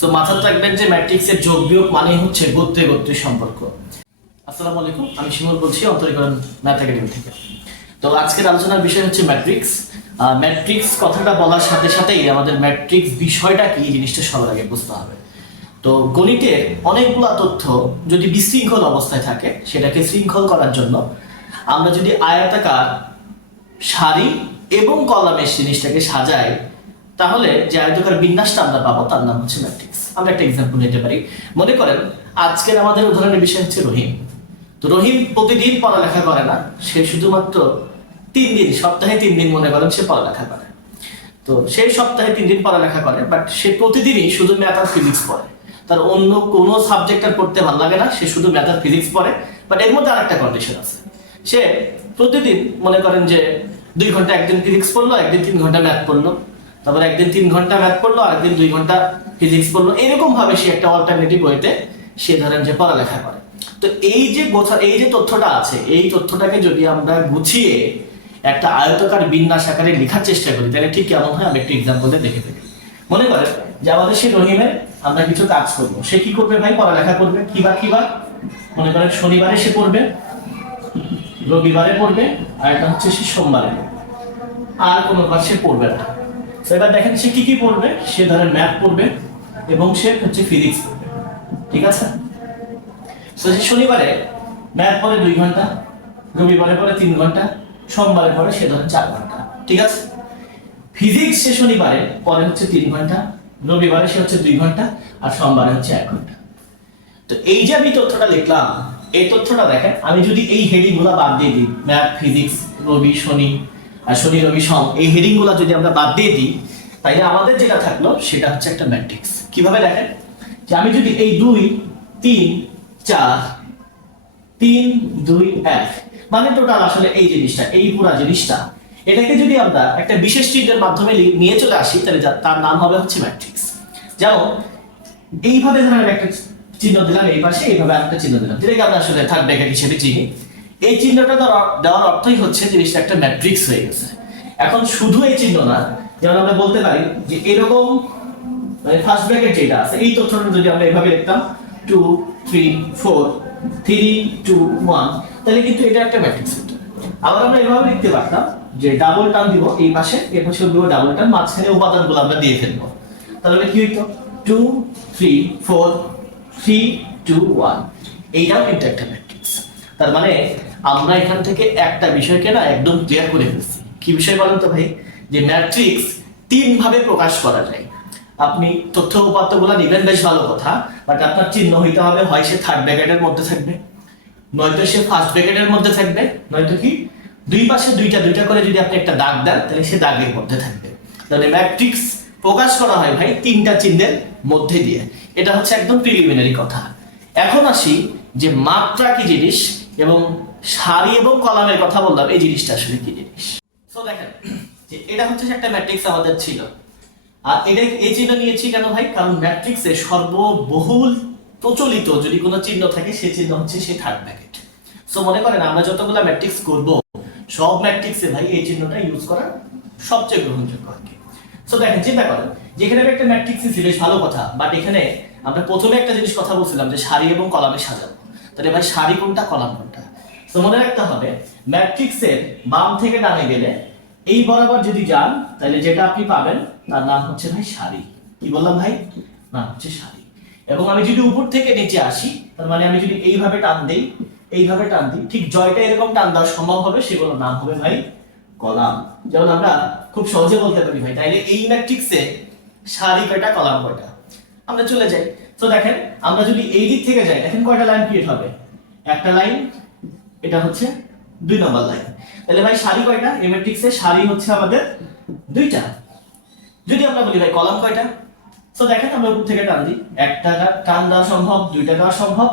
So মাথায় রাখবেন যে ম্যাট্রিক্সের যোগ বিয়োগ মানে হচ্ছে গোত্রে গোত্রের সম্পর্ক। আসসালামু আলাইকুম, আমি শিমুল বলছি অন্তরীকরণ ম্যাথ একাডেমি থেকে। তো আজকের আলোচনার বিষয় হচ্ছে ম্যাট্রিক্স। ম্যাট্রিক্স কথাটা বলার সাথে সাথেই আমাদের ম্যাট্রিক্স বিষয়টা কি জিনিসটা সবার আগে বুঝতে হবে। তো গণিতের অনেকগুলো তথ্য যদি বিশৃঙ্খল অবস্থায় থাকে সেটাকে শৃঙ্খল করার জন্য আমরা যদি আয়তাকার সারি এবং কলামের জিনিসটাকে সাজাই, তাহলে যে আয়তাকার বিন্যাসটা আমরা পাবো তার নাম হচ্ছে ম্যাট্রিক্স। আমরা একটা এক্সাম্পল নিতে পারি। মনে করেন আজকের আমাদের উদাহরণের বিষয় হচ্ছে রহিম। তো রহিম প্রতিদিন পড়ালেখা করে না, সে শুধুমাত্র 3 দিন, সপ্তাহে 3 দিন মনে করেন সে পড়ালেখা করে। তো সেই সপ্তাহে 3 দিন পড়ালেখা করে, বাট সে প্রতিদিনই শুধু ম্যাথ আর ফিজিক্স পড়ে। তার অন্য কোনো সাবজেক্ট আর পড়তে ভালো লাগে না, সে শুধু ম্যাথ আর ফিজিক্স পড়ে। বাট এর মধ্যে আরেকটা কন্ডিশন আছে, সে প্রতিদিন মনে করেন যে 2 ঘন্টা একদিন ফিজিক্স পড়লো, একদিন 3 ঘন্টা ম্যাথ পড়লো, তারপর একদিন 3 ঘন্টা ম্যাথ পড়লো, আরেকদিন 2 ঘন্টা ফিজিক্স পড়লো। এরকম ভাবে সে একটা অল্টারনেটিভ ওয়েতে সে ধরেন যে পড়ালেখা করে। তো এই যে তথ্যটা আছে, এই তথ্যটাকে যদি আমরা গুছিয়ে একটা আয়তাকার বিন্যাস আকারে লেখার চেষ্টা করি, তাহলে ঠিক কেমন হয় আমি একটা এক্সাম্পলে দেখে ফেলি। মনে করেন যে আমাদের সে রহিমের আমরা কিছু কাজ করবো, সে কি করবে ভাই? পড়ালেখা করবে। কিবার মনে করেন শনিবারে সে পড়বে, রবিবারে পড়বে, আর এটা হচ্ছে সে সোমবারে পড়বে, আর কোনো বার সে পড়বে না। এবার দেখেন সে কি পড়বে। সে ধরেন ম্যাথ পড়বে এবং সে হচ্ছে ফিজিক্স পড়বে, ঠিক আছে? তো সে শনিবারে ম্যাথ পড়ে 2 ঘন্টা, রবিবারে পড়ে 3 ঘন্টা, সোমবারে পড়ে সে ধরেন 4 ঘন্টা, ঠিক আছে? ফিজিক্স সে শনিবারে পড়ে হচ্ছে 3 ঘন্টা, রবিবারে সে হচ্ছে 2 ঘন্টা, আর সোমবারে হচ্ছে 1 ঘন্টা। তো এই যে আমি তথ্যটা লিখলাম, এই তথ্যটা দেখেন আমি যদি এই হেডিং গুলা বাদ দিয়ে দিই, ম্যাথ ফিজিক্স রবি শনি আর শনি রবি সোম, এই হেডিং গুলা যদি আমরা বাদ দিয়ে দিই, তাইলে আমাদের যেটা থাকলো সেটা হচ্ছে একটা ম্যাট্রিক্স। কিভাবে দেখেন, যে আমি যদি এই 2 3 4 3 2 1 মানে টোটাল আসলে এই জিনিসটা, এই পুরো জিনিসটা, এটাকে যদি আমরা একটা বিশেষ চিহ্নের মাধ্যমে নিয়ে চলে আসি, তাহলে তার নাম হবে হচ্ছে ম্যাট্রিক্স। যেমন এইভাবে ধরেন একটা চিহ্ন দিলাম এই পাশে, এইভাবে আরেকটা চিহ্ন দিলাম, যেটাকে আমরা আসলে থার্ড ব্র্যাকেট হিসেবে চিনি। এই চিহ্নটা দেওয়ার অর্থই হচ্ছে জিনিসটা একটা ম্যাট্রিক্স হয়ে গেছে। এখন শুধু এই চিহ্ন না, যেমন আমরা বলতে পারি যে এরকম মানে ফার্স্ট ব্র্যাকেট যেটা আছে, এই তথ্যটা যদি আমরা এভাবে লিখতাম 2 3 4 3 2 1, তাহলে কিন্তু এটা একটা ম্যাট্রিক্স হতো। আবার আমরা এভাবে লিখতে পারতাম যে ডাবল টার্ম দিব এই পাশে, এর পাশে দিব ডাবল টার্ম, মাঝখানে উপাদানগুলো আমরা দিয়ে ফেলবো। তাহলে কি হইতো? 2 3 4 3 2 1, এইটাও কিন্তু একটা ম্যাট্রিক্স। তার মানে আমরা এখান থেকে একটা বিষয়কে না একদম ক্লিয়ার করে ফেলছি। কি বিষয় বলেন তো ভাই? যে ম্যাট্রিক্স 3 ভাবে প্রকাশ করা যায়। আপনি তথ্য উপাত্তগুলো নেবেন, বেশ ভালো কথা, বাট আপনার চিহ্ন হইতে হবে, হয় সে থার্ড ব্র্যাকেটের মধ্যে থাকবে, নয়তো সে ফার্স্ট ব্র্যাকেটের মধ্যে থাকবে, নয়তো কি দুই পাশে দুইটা করে যদি আপনি একটা দাগ দেন, তাহলে সে দাগের মধ্যে থাকবে। তাহলে ম্যাট্রিক্স প্রকাশ করা হয় ভাই 3টা চিহ্নের মধ্যে দিয়ে। এটা হচ্ছে একদম প্রিলিমিনারি কথা। এখন আসি যে মাত্রা কি জিনিস এবং সারি এবং কলামের কথা বললাম, এই জিনিসটা আসলে কি জিনিস। সো দেখেন যে এটা হচ্ছে একটা ম্যাট্রিক্স আমাদের ছিল, আর এটা এই চিহ্ন নিয়েছি কেন ভাই? কারণ ম্যাট্রিক্সে সর্ববহুল প্রচলিত যদি কোনো চিহ্ন থাকে, সেই চিহ্ন হচ্ছে সেই থার্ড ব্র্যাকেট। সো মনে করেন আমরা যতগুলো ম্যাট্রিক্স করব, সব ম্যাট্রিক্সে ভাই এই চিহ্নটা ইউজ করা সবচেয়ে গ্রহণযোগ্য আর কি। সো দেখেন চিন্তা করেন, যেখানে একটা ম্যাট্রিক্স ছিল বেশ ভালো কথা, বাট এখানে আমরা প্রথমে একটা জিনিস কথা বলছিলাম যে সারি এবং কলামে সাজাবো। তাহলে ভাই সারি কোনটা, কলাম কোনটা? তো মনে রাখতে হবে ম্যাট্রিক্সের বাম থেকে ডানে গেলে এই বরাবর যদি যান, তাহলে যেটা আপনি পাবেন তার নাম হচ্ছে ভাই সারি। কি বললাম ভাই? নাম হচ্ছে সারি। এবং আমি যদি উপর থেকে নিচে আসি, তার মানে আমি যদি এইভাবে টান দেই, এইভাবে টান দিই, ঠিক জয়টা এরকম টান দেওয়া সম্ভব হবে, সেগুলোর নাম হবে ভাই কলাম। যেমন আমরা খুব সহজে বলতে পারি ভাই, তাইলে এই ম্যাট্রিক্সে সারি কয়টা, কলাম কয়টা? আমরা চলে যাই। তো দেখেন আমরা যদি এই দিক থেকে যাই, দেখেন কয়টা লাইন ক্রিয়েট হবে? একটা লাইন, এটা হচ্ছে 2 নম্বর লাইন। তাহলে ভাই সারি কয়টা? এই ম্যাট্রিক্সে সারি হচ্ছে আমাদের 2টা। যদি আমরা বলি ভাই কলাম কয়টা, তো দেখেন আমরা উপর থেকে টান দিই, একটা টান দেওয়া সম্ভব, 2টা দেওয়া সম্ভব,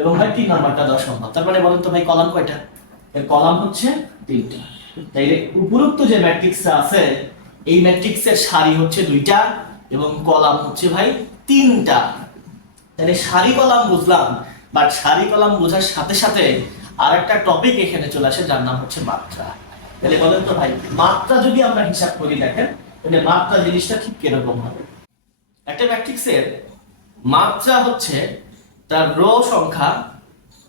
এবং ভাই 3 নাম্বারটা দেওয়া সম্ভব। তার মানে বলেন তো ভাই কলাম কয়টা? এর কলাম হচ্ছে 3টা। তাইলে উপরোক্ত যে ম্যাট্রিক্সটা আছে, এই ম্যাট্রিক্সের সারি হচ্ছে 2টা এবং কলাম হচ্ছে ভাই 3টা। তাহলে সারি কলাম বুঝলাম, বাট সারি কলাম বোঝার সাথে সাথে আরেকটা টপিক এখানে চলে আসে, যার নাম হচ্ছে মাত্রা। তাহলে বলেন তো ভাই মাত্রা যদি আমরা হিসাব করি, দেখেন তাহলে মাত্রা জিনিসটা ঠিক কিরকম হবে? একটা ম্যাট্রিক্সের মাত্রা হচ্ছে তার রো সংখ্যা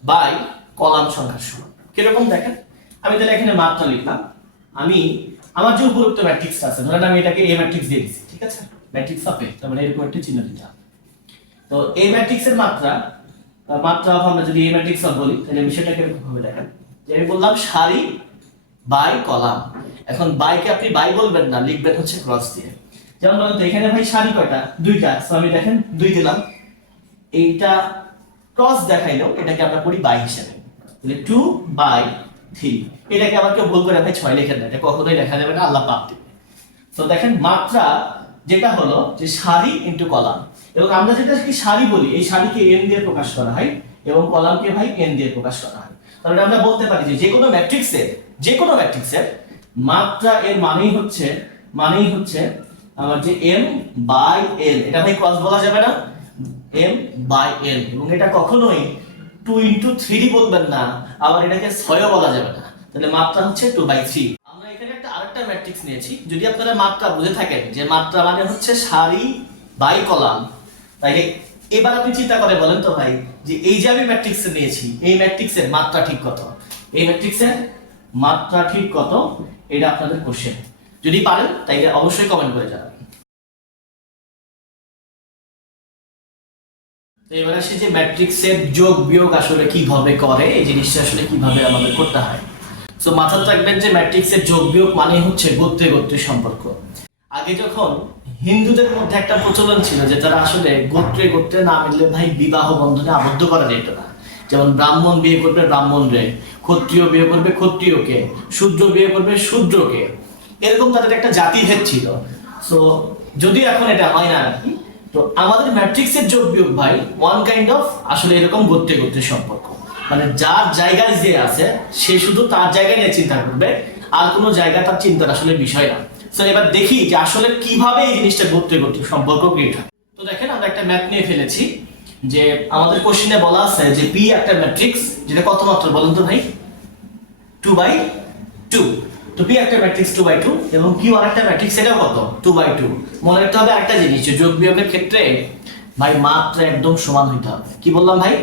বাই কলাম সংখ্যার সমান। কিরকম দেখেন, আমি তাহলে এখানে মাত্রা লিখলাম, আমি আমার যে উপরোক্ত ম্যাট্রিক্সটা আছে, ধরেন আমি এটাকে এ ম্যাট্রিক্স দিয়ে দিচ্ছি, ঠিক আছে, ম্যাট্রিক্স অফ এ, তার মানে এরকম একটা চিহ্ন দিতে হবে। তো এই ম্যাট্রিক্সের মাত্রা আমরা যদি এই ম্যাট্রিক্স অফ বলি, তাহলে বিষয়টা কিরকম হবে দেখেন, যে আমি বললাম সারি বাই কলাম। এখন বাইকে আপনি বাই বলবেন না, লিখবেন হচ্ছে ক্রস দিয়ে। যেমন বলেন তো এখানে ভাই সারি কয়টা, দুইটা, সো আমি দেখেন 2 দিলাম। এইটা ক্রস দেখাইলো, এটাকে আমরা পড়ি বাই হিসেবে, তাহলে 2/3। এটাকে আবার কেউ ভুল করে ভাই 6 লিখে দেয়, এটা কখনোই লেখা যাবে না, আল্লাহ পাপ দিবে। তো দেখেন মাত্রা যেটা হলো যে সারি ইনটু কলাম, এবং আমরা যেটা কি সারি বলি, এই সারিকে n দিয়ে প্রকাশ করা হয় এবং কলামকে ভাই n দিয়ে প্রকাশ করা হয়। তাহলে আমরা বলতে পারি যে যে কোনো ম্যাট্রিক্সের মাত্রা এর মানেই হচ্ছে আমার যে m/n, এটা ভাই ক্রস বলা যাবে না, m/n, এবং এটা কখনোই 2 × 3 বলবেন না, আবার এটাকে 6ও বলা যাবে না, তাহলে মাত্রা হচ্ছে 2/3। আমরা এখানে আরেকটা ম্যাট্রিক্স নিয়েছি, যদি আপনারা মাত্রা বুঝে থাকেন যে মাত্রা মানে হচ্ছে সারি বাই কলাম, তাইলে এবার আপনি চিন্তা করে বলেন তো ভাই, যে এই যে আমি ম্যাট্রিক্স নিয়েছি, এই ম্যাট্রিক্সের মাত্রা ঠিক কত, এই ম্যাট্রিক্সের মাত্রা ঠিক কত, এটা আপনাদের কোশ্চেন। যদি পারেন তাইলে অবশ্যই কমেন্ট করে জানাবেন। তো এবার আসি যে ম্যাট্রিক্সের যোগ বিয়োগ আসলে কিভাবে করে, এই জিনিসটা আসলে কিভাবে আমাদের করতে হয়। সো মাথায় রাখবেন যে ম্যাট্রিক্সের যোগ বিয়োগ মানে হচ্ছে গোত্রে গোত্রের সম্পর্ক। আগে যখন হিন্দুদের মধ্যে একটা প্রচলন ছিল যে তারা আসলে গোত্রে গোত্রে না মিললে ভাই বিবাহ বন্ধনে আবদ্ধ করা যেত না, যেমন ব্রাহ্মণ বিয়ে করবে ব্রাহ্মণরে, ক্ষত্রিয় বিয়ে করবে ক্ষত্রিয়কে, শূদ্র বিয়ে করবে শূদ্রকে, এরকম তাদের একটা জাতিভেদ ছিল। সো যদি এখন এটা হয় না আর কি, তো আমাদের ম্যাট্রিক্সের যোগ বিয়োগ ভাই ওয়ান কাইন্ড অফ আসলে এরকম গোত্রে গোত্রের সম্পর্ক, মানে যার জায়গায় যে আছে সে শুধু তার জায়গায় নিয়ে চিন্তা করবে, আর কোনো জায়গা তার চিন্তার আসলে বিষয় না। সো এবার দেখি যে আসলে কিভাবে এই জিনিসটা গোত্রে গোত্রে সম্পর্ক ক্রিয়েট হয়। তো দেখেন আমরা একটা ম্যাথ নিয়ে ফেলেছি, যে আমাদের কোশ্চেনে বলা আছে যে পি একটা ম্যাট্রিক্স, যেটা কত মাত্রা বলেন তো ভাই, 2/2। তো পি একটা ম্যাট্রিক্স 2/2 এবং কিউ আরেকটা ম্যাট্রিক্স, এটাও কত 2/2। মনে রাখতে হবে আরেকটা জিনিস, যে যোগ বিয়োগের ক্ষেত্রে ভাই মাত্রা একদম সমান হইতে হবে। কি বললাম ভাই,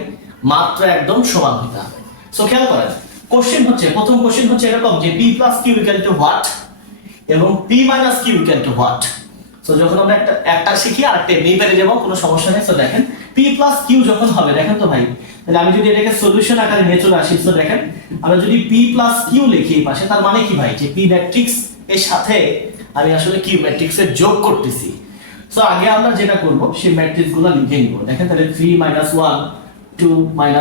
মাত্রা একদম সমান হইতে হবে। সো খেয়াল করেন, কোশ্চেন হচ্ছে, প্রথম কোশ্চেন হচ্ছে এরকম যে p + q = হোয়াট এবং p - q = হোয়াট। সো যখন আমরা একটা শিখি আরেকটা এমনি পেরে যাব, কোনো সমস্যা নেই। সো দেখেন p + q যখন হবে, দেখেন তো ভাই, তাহলে আমি যদি এটাকে সলিউশন আকারে নিয়ে চলে আসি, সো দেখেন আমরা যদি p + q লিখি পাশে, তার মানে কি ভাই, যে p ম্যাট্রিক্স এর সাথে আমি আসলে q ম্যাট্রিক্সের যোগ করতেছি। সো আগে আমরা যেটা করব সেই ম্যাট্রিক্সগুলো লিখে নিব। দেখেন তাহলে 3 - 1 2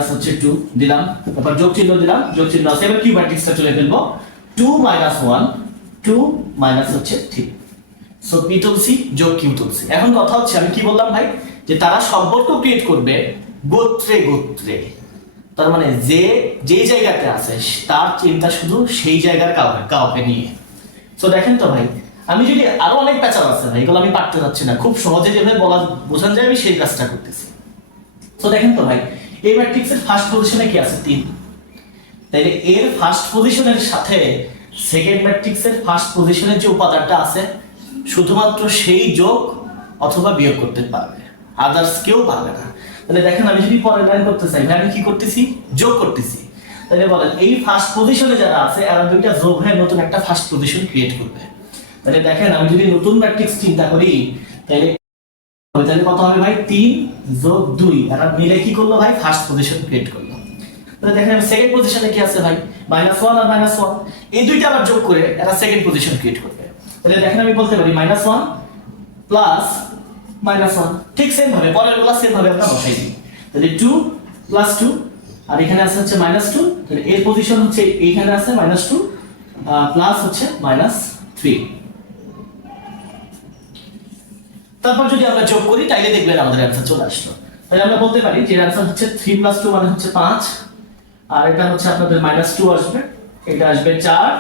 - হচ্ছে 2 দিলাম, তারপর যোগ চিহ্ন দিলাম, যোগ চিহ্ন আছে, এবার q ম্যাট্রিক্সটা চলে ফেলবো, 2 - 1 2 - হচ্ছে 3। সো p তুলসি যোগ q তুলসি। এখন কথা হচ্ছে আমি কি বললাম ভাই, যে তারা সম্পর্ক ক্রিয়েট করবে গোত্রে গোত্রে, তার মানে যে যেই জায়গাতে আছে তার চিন্তা শুধু সেই জায়গার কাউকে নিয়ে। সো দেখেন তো ভাই, আমি যদি আরো অনেক প্যাচার আছে ভাই, এগুলো আমি পারতে যাচ্ছি না, খুব সহজে যেভাবে বোঝানো যায় আমি সেই কাজটা করতেছি। সো দেখেন তো ভাই, এই ম্যাট্রিক্সের ফার্স্ট পজিশনে কি আছে 3, তাইলে এর ফার্স্ট পজিশনের সাথে সেকেন্ড ম্যাট্রিক্সের ফার্স্ট পজিশনের যে উপাদানটা আছে শুধুমাত্র সেই যোগ অথবা বিয়োগ করতে পারবে, আদার্স কেউ পারবে না। তাহলে দেখেন আমি যদি পরের লাইন করতে চাই, আমি কি করতেছি, যোগ করতেছি। তাহলে বলেন এই ফার্স্ট পজিশনে যারা আছে এরা দুইটা যোগ হয়ে নতুন একটা ফার্স্ট পজিশন ক্রিয়েট করবে। তাহলে দেখেন আমি যদি নতুন ম্যাট্রিক্স চিন্তা করি, তাহলে কত হবে ভাই, 3 + 2, এরা মিলে কি করলো ভাই, ফার্স্ট পজিশন ক্রিয়েট করলো। তাহলে দেখেন সেকেন্ড পজিশনে কি আছে ভাই, -1 আর -1, এই দুইটা আবার যোগ করে এরা সেকেন্ড পজিশন ক্রিয়েট করবে। তাহলে দেখেন আমি বলতে পারি -1 + -1, ঠিক সেম ভাবে পরের গুলো সেম ভাবে আমরা বসাই দিই। তাহলে 2 + 2, আর এখানে আছে হচ্ছে -2, তাহলে এর পজিশন হচ্ছে এইখানে আছে -2 প্লাস হচ্ছে -3। তারপর যদি আমরা যোগ করি তাইলে দেখবেন আমাদের অ্যানসার চলে আসলো। তাহলে আমরা বলতে পারি যে অ্যানসার হচ্ছে 3 + 2 মানে হচ্ছে 5, আর এটা হচ্ছে আপনাদের -2 আসবে, এটা আসবে 4,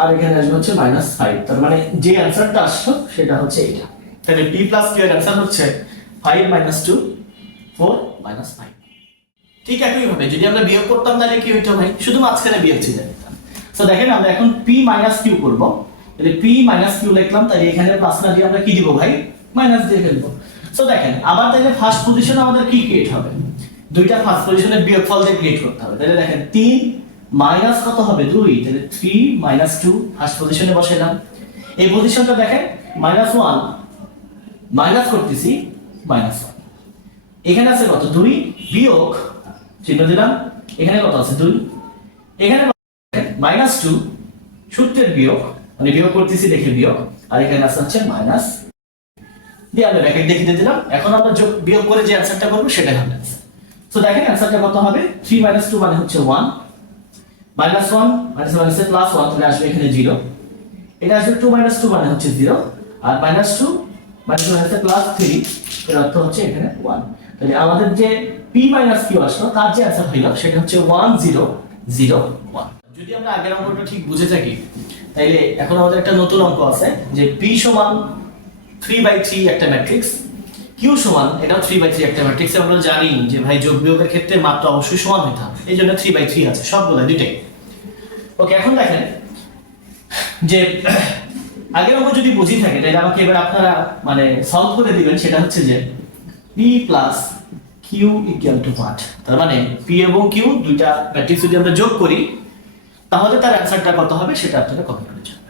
আর এখানে আসবে হচ্ছে -5। তার মানে যে অ্যানসারটা আসলো সেটা হচ্ছে এটা। তাহলে p + q এর অ্যানসার হচ্ছে 5 - 2 4 - 5। ঠিক একই ভাবে যদি আমরা বিয়োগ করতাম তাহলে কি হইতো ভাই, শুধু মাঝখানে বিয়োগ ছিল। সো দেখেন আমরা এখন p - q করব, তাহলে p - q লিখলাম, তাহলে এখানে প্লাস না দিয়ে আমরা কি দিব ভাই, মাইনাস দিয়ে ফেলবো। সো দেখেন আবার তাহলে ফার্স্ট পজিশনে আমাদের কি ক্রিয়েট হবে, দুইটা ফার্স্ট পজিশনের বিয়োগফল দিয়ে ক্রিয়েট করতে হবে। তাহলে দেখেন 3 মাইনাস কত হবে 2, তাহলে 3 মাইনাস 2 ফার্স্ট পজিশনে বসাইলাম। এই পজিশনটা দেখেন -1 মাইনাস করতেছি -1, এখানে আছে কত 2 বিয়োগ চিহ্ন দিলাম, এখানে কত আছে 2, এখানে -2 সূত্রের বিয়োগ মানে বিয়োগ করতেছি দেখে বিয়োগ, আর এখানে আছে হচ্ছে মাইনাস দিয়ে আমরা ব্র্যাকেট দেখিয়ে দিলাম। এখন আমরা যোগ বিয়োগ করে যে অ্যানসারটা করব সেটাই হবে অ্যানসার। সো দেখেন অ্যানসারটা কত হবে, 3 - 2 মানে হচ্ছে 1, -1 -1 +1 তাহলে আসবে এখানে 0, এটা আসবে 2 - 2 মানে হচ্ছে 0, আর -2 -3 এর অর্থ হচ্ছে এখানে 1। তাহলে আমাদের যে p - q আসলো তার যে অ্যানসার হলো সেটা হচ্ছে 1001। যদি আমরা আগের অঙ্কটা ঠিক বুঝে থাকি তাইলে এখন আমাদের একটা নতুন অঙ্ক আছে যে p সমান 3/3 একটা ম্যাট্রিক্স, q সমান এটা 3/3 একটা ম্যাট্রিক্স। আমরা জানি যে ভাই যোগ বিয়োগের ক্ষেত্রে মাত্রা অবশ্যই সমান হতে হবে, এই জন্য 3/3 আছে সবগুলো দুইটাই। ওকে, এখন দেখেন যে আগের অঙ্ক যদি বুঝি থাকে তাহলে আমাকে এবার আপনারা মানে সলভ করে দিবেন, সেটা হচ্ছে যে p q = what। তার মানে p এবং q দুইটা ম্যাট্রিক্স যদি আমরা যোগ করি তাহলে তার অ্যানসারটা কত হবে সেটা আপনারা কমেন্ট করে জানাবেন।